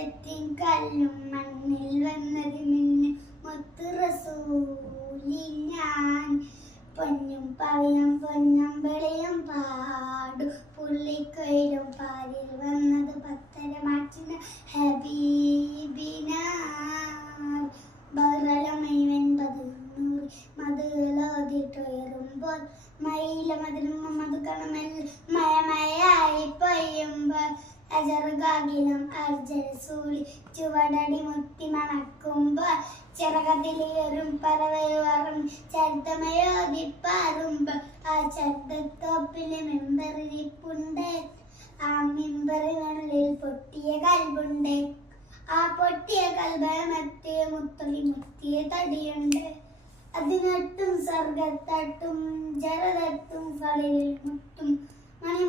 ഹൃദയത്തിൻ കല്ലും മണ്ണിൽ വന്നത് മിന്നു മുത്ത് റസൂലി ഞാൻ പൊന്നും പവയും പൊന്നമ്പളിയും പാടു പുള്ളിക്കൊയിലും പാലിൽ വന്നത് പത്തര മാറ്റിന് ഹബീബിന ബഹ്റലമൈവൻ പതിനൂറ് മധുലോതിട്ടുയരുമ്പോൾ മയില മതിലും മധുക്കണമൽ മയമയായി പൊയ്യുമ്പോൾ അജറുകാകിലും അർജരസൂലി ചുവടടി മുത്തി മണക്കുമ്പോൾ ചിറകതിലേറും പറവയുവാറും ചരിതമയോതിപ്പാറുമ്പോൾ ആ ചരിതത്തോപ്പിലെ മെമ്പറിൽ